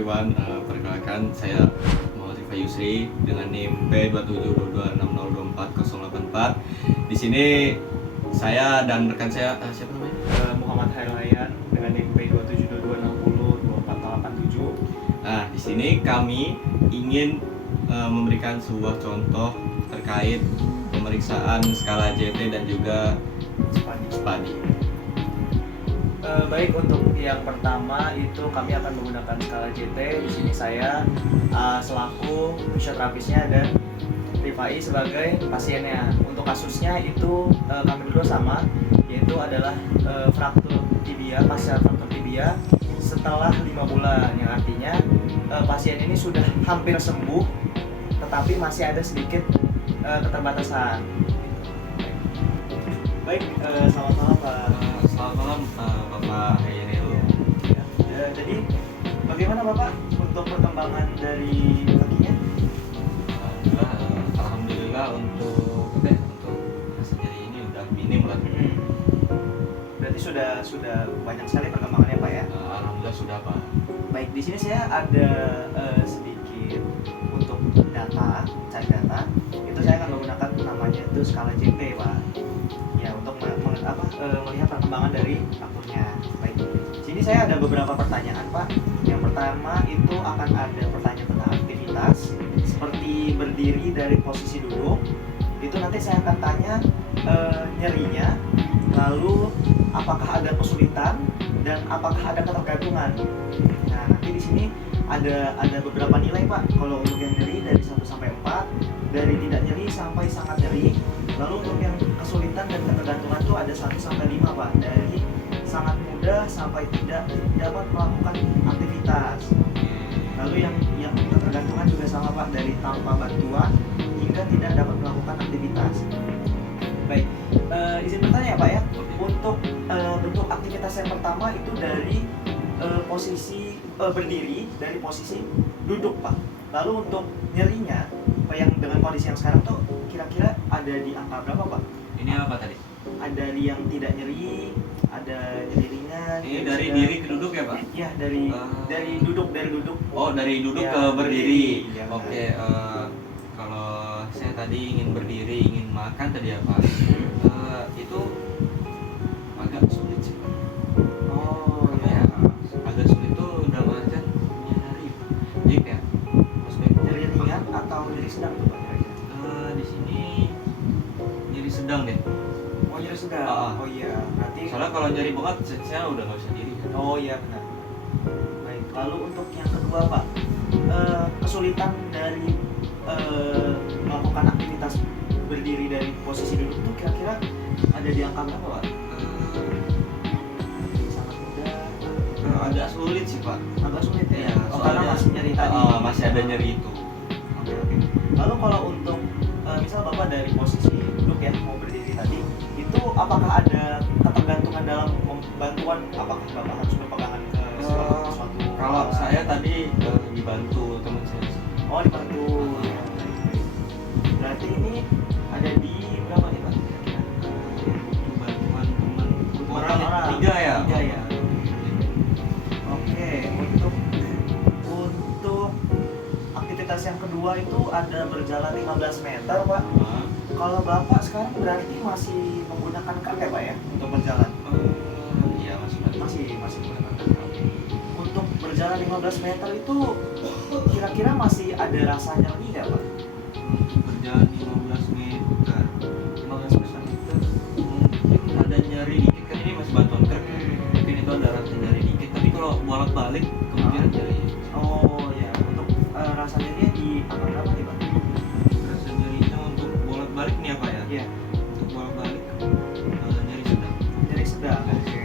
everyone, perkenalkan saya Muhammad Rifa Yusri dengan NIM P2722602404. Di sini saya dan rekan saya siapa namanya? Muhammad Hairlayan dengan NIM P2722602487. Nah, di sini kami ingin memberikan sebuah contoh terkait pemeriksaan skala JT dan juga SPADI. Baik, untuk yang pertama itu kami akan menggunakan skala JT. Di sini saya selaku fisioterapisnya dan Rifai sebagai pasiennya. Untuk kasusnya itu kami berdua sama, yaitu adalah fraktur tibia, pasca fraktur tibia setelah 5 bulan, yang artinya pasien ini sudah hampir sembuh, tetapi masih ada sedikit keterbatasan. Baik, selamat malam Pak. Selamat malam Bapak Hairil. Jadi bagaimana Bapak untuk perkembangan dari kakinya? Alhamdulillah untuk rasa nyeri ini udah minim lah. Berarti sudah banyak sekali perkembangannya Pak ya? Alhamdulillah sudah Pak. Baik, di sini saya ada sedikit untuk data, cek data. Itu saya akan menggunakan namanya itu skala JT Pak. Ya, untuk melihat perkembangan dari frakturnya. Baik. Di sini saya ada beberapa pertanyaan Pak. Yang pertama itu akan ada pertanyaan tentang aktivitas seperti berdiri dari posisi duduk. Itu nanti saya akan tanya nyerinya, lalu apakah ada kesulitan dan apakah ada ketergantungan. Nah, nanti di sini ada beberapa nilai Pak. Kalau untuk yang nyeri dari 1 sampai 4, dari tidak nyeri sampai sangat nyeri. Lalu untuk yang kesulitan dan ketergantungan itu ada 1 sampai 5 Pak. Dari sangat mudah sampai tidak dapat melakukan aktivitas. Lalu yang ketergantungan juga sama Pak, dari tanpa bantuan hingga tidak dapat melakukan aktivitas. Baik, izin bertanya Pak ya. Untuk bentuk aktivitas yang pertama itu dari posisi berdiri, dari posisi duduk Pak. Lalu untuk nyerinya, yang dengan kondisi yang sekarang tuh kira-kira ada di angka berapa Pak? Ini apa tadi? Ada yang tidak nyeri, ada nyeri ringan. Ini dari diri ke duduk ya Pak? Ya, dari duduk. Oh, dari duduk Ya, ke berdiri. ya, Oke, kalau saya tadi ingin berdiri, ingin makan tadi ya Pak. Itu agak sulit sih Pak. Oh, Ya, agak sulit tuh udah macam nyari. Jadi kayak nyeri ringan atau nyeri sedang tuh Pak? di sini nyeri sedang deh. Oh, nyeri sedang. Oh iya, berarti. Soalnya kalau nyeri banget saya udah nggak bisa diri. Oh iya, benar. Baik, lalu untuk yang kedua Pak, kesulitan dari melakukan aktivitas berdiri dari posisi duduk itu kira-kira ada di angka berapa Pak? Sangat mudah. Agak sulit sih Pak. Agak sulit ya. Ya, Karena masih nyeri tadi. Masih ada nyeri itu. Oke. Lalu kalau untuk misal Bapak dari posisi duduk ya mau berdiri tadi, itu apakah ada ketergantungan dalam bantuan? Apakah Bapak harus berpegangan ke suatu? Kalau saya tadi dibantu teman saya. Oh, dibantu. Ya, baik. Berarti ini ada di berapa nih Pak? Kira-kira? Bantuan teman Orang-orang. 3 ya. 3 ya. Oke, untuk aktivitas yang kedua itu ada berjalan 15 meter Pak. Kalau Bapak sekarang berarti masih menggunakan kaki Pak ya untuk berjalan? Iya, Masih menggunakan kaki. Untuk berjalan 15 meter itu kira-kira masih ada rasa nyeri nggak Pak? Berjalan 15 meter. 15 meter. Mungkin ada nyeri dikit kan, ini masih bantuan krek. Mungkin itu ada rasa nyeri dikit, tapi kalau bolak-balik kemungkinan nyeri. Oh ya, untuk rasa nyerinya di angka berapa nih Pak? Rasa nyerinya untuk bolak-balik nih apa ya? Iya. Untuk bolak-balik nyeri sedang. Nyeri sedang. Oke.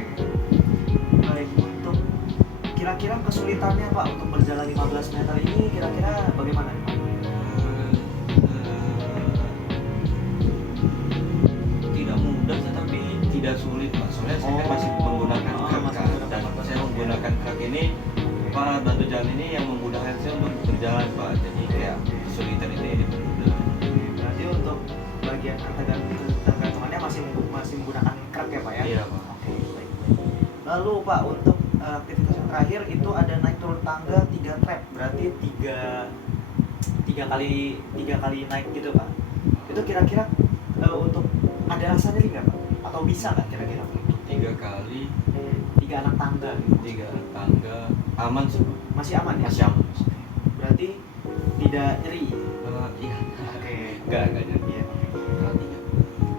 Baik, untuk kira-kira kesulitannya Pak untuk berjalan 15 meter ini kira-kira bagaimana nih Pak? Tidak mudah tetapi tidak sulit Pak. Soalnya saya kan masih menggunakan krek kan. Dan saya menggunakan krek ini, bantu jalan ini yang memudahkan saya untuk berjalan Pak. Jadi kayak kesulitan itu ya dipermudah. Berarti untuk bagian ketergantungannya masih menggunakan krek ya Pak ya? Iya Pak. Oke, baik. Lalu Pak, untuk aktivitas yang terakhir itu ada naik turun tangga 3 trap, berarti tiga kali naik gitu Pak. Itu kira-kira untuk ada rasa nyeri nggak Pak? Atau bisa nggak kira-kira Pak? Untuk 3 kali 3 anak tangga gitu. 3 tangga aman sih Pak. Masih aman ya? Masih aman. Berarti tidak nyeri. Iya. Oke. Enggak nyari. Iya. Artinya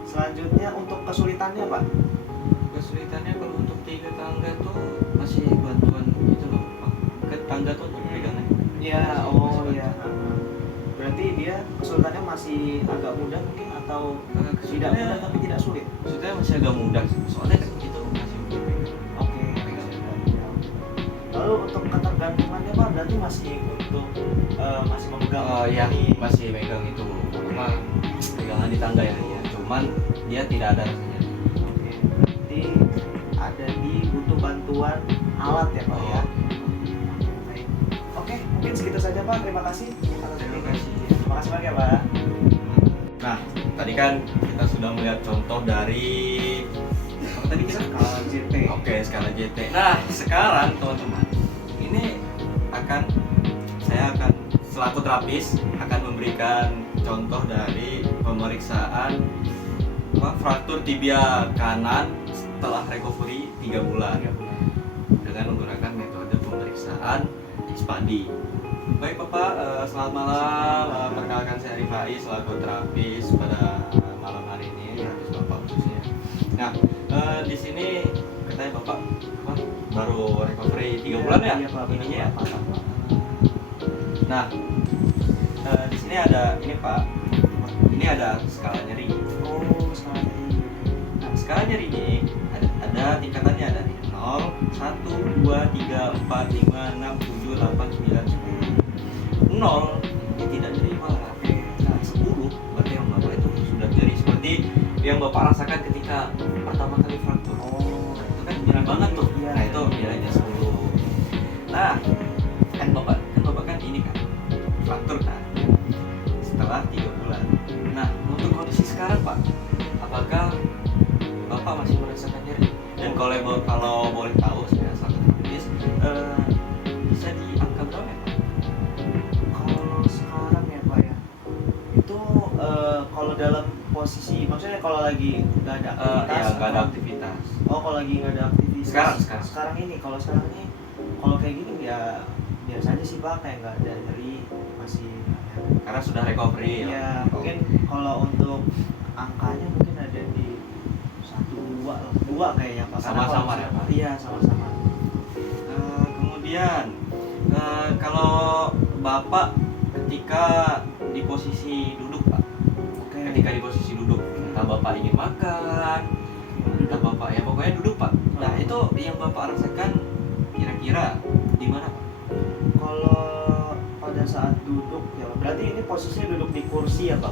Selanjutnya untuk kesulitannya Pak. kesulitannya kalau untuk 3 tangga tuh masih bantuan itu loh Pak. Ke tangga tuh pegangan. Iya, oh iya. Berarti dia kesulitannya masih agak mudah mungkin atau tidak mudah tapi tidak sulit. Maksudnya masih agak mudah soalnya kan gitu masih Oke. Lalu untuk ketergantungannya Pak berarti masih untuk masih memegang. ya ini. masih megang itu apa pegangan di tangga ya, cuman dia tidak ada rasanya. Oke. Berarti ada di butuh bantuan alat ya Pak ya. Baik. Oke, mungkin segitu saja Pak. Terima kasih. Terima kasih. Terima kasih banyak ya Pak. Nah, tadi kan kita sudah melihat contoh dari apa tadi kita? Skala JT. Oke, skala JT. Nah, sekarang teman-teman, ini saya akan selaku terapis akan memberikan contoh dari pemeriksaan fraktur tibia kanan setelah recovery 3 bulan dengan menggunakan metode pemeriksaan Spadi. Baik Bapak, selamat malam. Perkenalkan saya Rifai selaku terapis pada malam hari ini, terapis Bapak khususnya. Nah, di sini katanya Bapak baru recovery 3 bulan ya? Iya Pak, Ininya ya. Pak. Nah, di sini ada ini Pak. Ini ada skala nyeri. Oh, skala nyeri. Nah, skala nyeri ini ada tingkatannya dari 0, 1, 2, 3, 4, 5, 6, 7, 8, 9, 10. 0 ini tidak nyeri parah. Nah, 10 berarti yang Bapak itu sudah nyeri seperti yang Bapak rasakan ketika pertama kali fraktur. Oh, Itu kan nyeri banget tuh. Iya. Nah, itu nilainya 10. Nah, kan Bapak kan ini kan fraktur kan setelah 3 bulan. Nah, untuk kondisi sekarang Pak, apakah Bapak masih merasakan nyeri? Dan kalau boleh tahu saya satu terapis bisa di angka berapa ya Pak? kalau sekarang ya Pak ya, itu kalau dalam posisi, maksudnya kalau lagi nggak ada aktivitas. Ya nggak ada atau- aktivitas. Oh, kalau lagi nggak ada aktivitas. Sekarang. Kalau sekarang ini, kalau kayak gini ya biasa aja sih Pak, kayak nggak ada nyeri, masih. Karena sudah recovery Ya, mungkin kalau untuk angkanya mungkin ada di 1, 2 kayaknya Pak. Karena Sama-sama kalau- ya, Pak? Iya, sama-sama. Kemudian kalau Bapak ketika di posisi duduk Pak, Oke. ketika di posisi duduk, entah Bapak ingin makan, entah Bapak ya pokoknya duduk Pak. Nah itu yang Bapak rasakan kira-kira di mana Pak? Kalau pada saat duduk ya, berarti ini posisinya duduk di kursi ya Pak?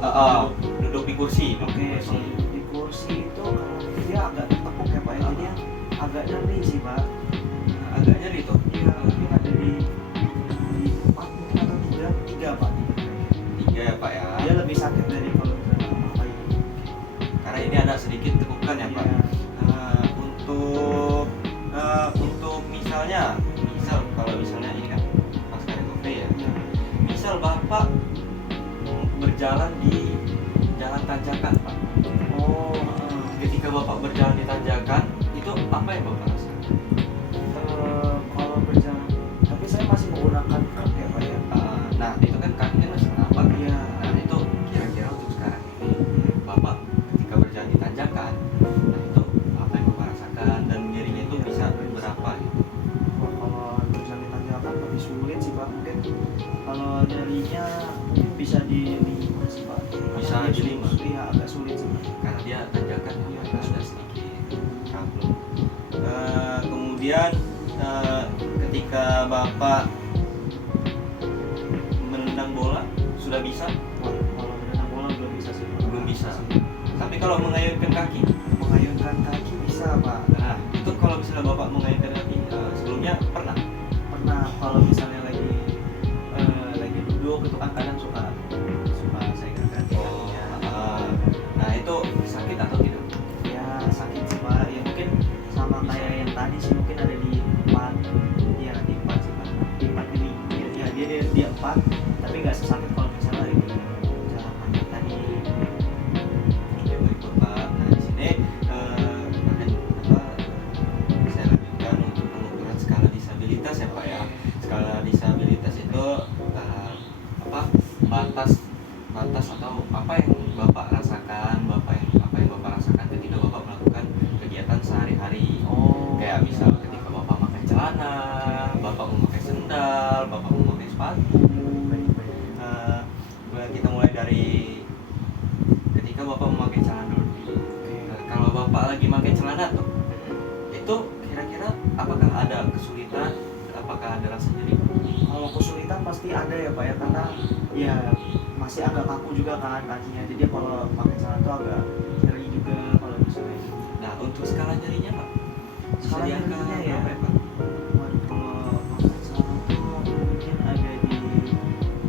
Duduk di kursi. Oke, kalau duduk di kursi itu kalau dia agak tertekuk ya Pak ya, jadi agak nyeri sih Pak. Agak nyeri tuh. Iya, mungkin ada di 4 mungkin atau 3 Pak. 3 ya Pak ya. Dia lebih sakit dari kalau misalnya apa-apain. Karena ini ada sedikit tekukan ya Pak. Iya. Untuk misal kalau misalnya ini kan pasca recovery ya. Iya. Misal Bapak berjalan di jalan tanjakan Pak. Oh, Ketika Bapak berjalan di tanjakan, itu apa yang Bapak rasakan? kalau berjalan, tapi saya masih menggunakan kaki ya Pak ya. Nah itu kan kakinya masih kenapa? Iya. Nah itu kira-kira untuk sekarang ini Bapak ketika berjalan di tanjakan, nah itu apa yang Bapak rasakan dan nyerinya itu bisa berapa gitu? Wah, kalau berjalan di tanjakan lebih sulit sih Pak, mungkin kalau nyerinya mungkin bisa di 5 sih Pak. Bisa di 5? Iya, agak sulit sih Pak. Karena dia tanjakan ya, ada sedikit problem. Kemudian ketika Bapak menendang bola sudah bisa? Wah, kalau berenang bola belum bisa sih Pak. Belum bisa. Tapi kalau mengayunkan kaki, Mengayunkan kaki bisa Pak. nah itu kalau misalnya Bapak mengayunkan kaki sebelumnya pernah? Pernah, kalau misalnya lagi duduk itu kan kadang suka saya gerak kakinya. Nah itu sakit atau tidak? Ya sakit sih Pak, ya mungkin sama kayak yang tadi sih, mungkin ada di 4. Ya celana, bapak memakai sendal, bapak memakai sepatu. Eh, kita mulai dari ketika bapak memakai celana dulu. Kalau bapak lagi pakai celana tuh, itu kira-kira apakah ada kesulitan, apakah ada rasa nyeri? Kalau kesulitan pasti ada ya Pak ya, karena ya masih agak kaku juga kan kakinya, jadi kalau pakai celana tuh agak nyeri juga kalau misalnya. Nah, untuk skala nyerinya Pak, Skala bisa diangka nyerinya ya? berapa ya Pak? Waduh, kalau pakai celana tuh mungkin ada di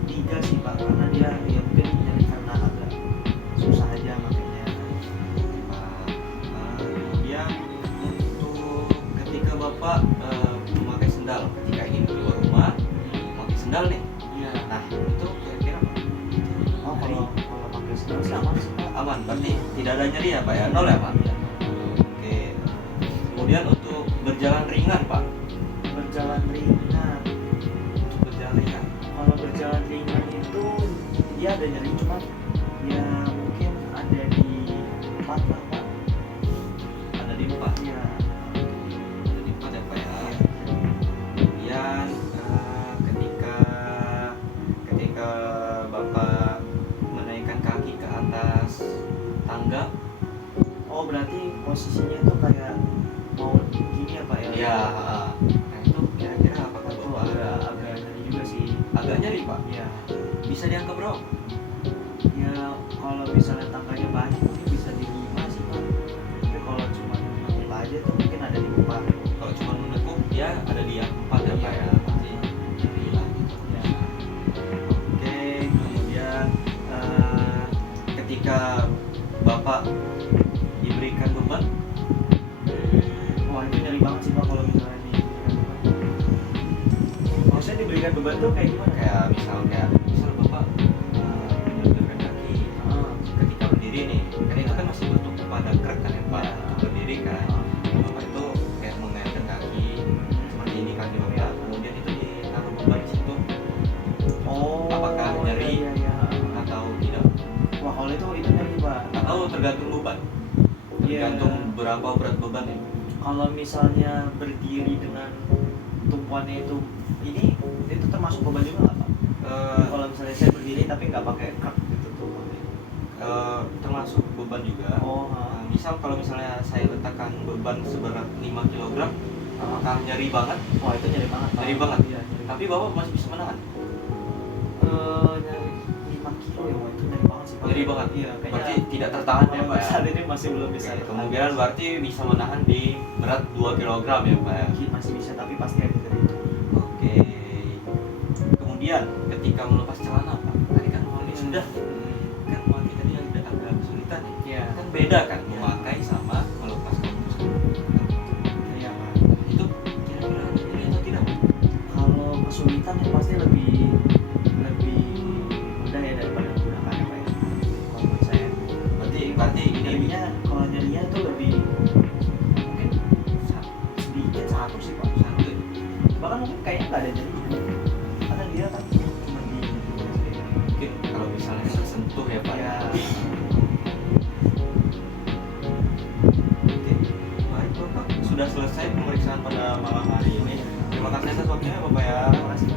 3 sih Pak, karena dia ya mungkin nyeri karena agak susah aja makanya. Kemudian untuk ketika bapak memakai sendal, ketika ingin keluar rumah, memakai sendal nih. Iya. Nah, itu kira-kira Pak? Oh, kalau pakai sendal sih aman sih Pak. Aman, berarti tidak ada nyeri ya Pak ya? Nol ya Pak? Iya. Oke. Kemudian untuk berjalan ringan Pak, Berjalan ringan. untuk berjalan ringan. Kalau berjalan ringan itu dia ada nyeri, cuman ya mungkin ada di 4 lah Pak. Ada di 4. Iya. Ada di 4 ya Pak ya? Kemudian ketika bapak menaikkan kaki ke atas tangga, Oh, berarti posisinya tuh kayak mau gini ya Pak ya? ya, nah itu kira-kira apakah Itu bapak agak nyeri juga sih. agak nyeri Pak? Iya. Bisa diangkat berapa? Ya kalau misalnya tangganya banyak mungkin bisa di 5 sih Pak. Tapi kalau cuma menekuk aja tuh mungkin ada di 4. Kalau cuma menekuk ya ada di 4 ya Pak ya, pasti nyeri lah gitu. Ya. Oke, kemudian ketika bapak diberikan beban, Wah, itu nyeri banget sih Pak kalau misalnya diberikan beban. Maksudnya diberikan beban tuh kayak gimana? misal bapak menundukkan kaki Ah, ketika berdiri nih, kan itu kan masih bentuk pada krek kan ya Pak, Ya. untuk berdiri kan. Bapak itu kayak mengaitkan kaki seperti ini kaki bapak, kemudian itu ditaruh beban di situ Oh, Apakah nyeri? Iya, iya. atau tidak, Wah, kalau itu nyeri Pak. atau tergantung beban, Iya. tergantung berapa berat beban ya. Kalau misalnya berdiri dengan tumpuannya itu termasuk beban juga nggak Pak? Kalau misalnya saya berdiri tapi nggak pakai krek gitu tumpuannya. Termasuk beban juga. Oh, Misal kalau misalnya saya letakkan beban seberat 5 kg, apakah nyeri banget? wah itu nyeri banget Pak. Nyeri banget. Iya, nyeri. Tapi bapak masih bisa menahan. Nyeri 5 kilo ya, wah itu nyeri banget sih Pak. Nyeri banget. Iya, kayaknya. Berarti tidak tertahan ya Pak ya. Saat ini masih belum bisa. Oke, kemungkinan berarti bisa menahan di berat 2 kg ya Pak ya. Masih bisa tapi pasti ada nyeri. Oke. Kemudian ketika melepas celana Pak, tadi kan memakai sudah, kan memakai tadi yang agak kesulitan ya. Iya. Kan beda kan memakai sama melepas kamus. Iya Pak. Itu kira-kira ada nyeri atau tidak Pak? Kalau kesulitan yang pasti lebih mudah ya daripada menggunakan apa ya. Kalau menurut saya. Berarti ini Nyerinya kalau nyerinya itu lebih mungkin sedikit satu sih Pak. satu. Bahkan mungkin kayaknya nggak ada nyerinya. Karena dia kan cuma di Mungkin kalau misalnya tersentuh ya Pak ya. Oke, baik Bapak, sudah selesai pemeriksaan pada malam hari ini. Terima kasih atas waktunya Bapak ya. Terima kasih Pak.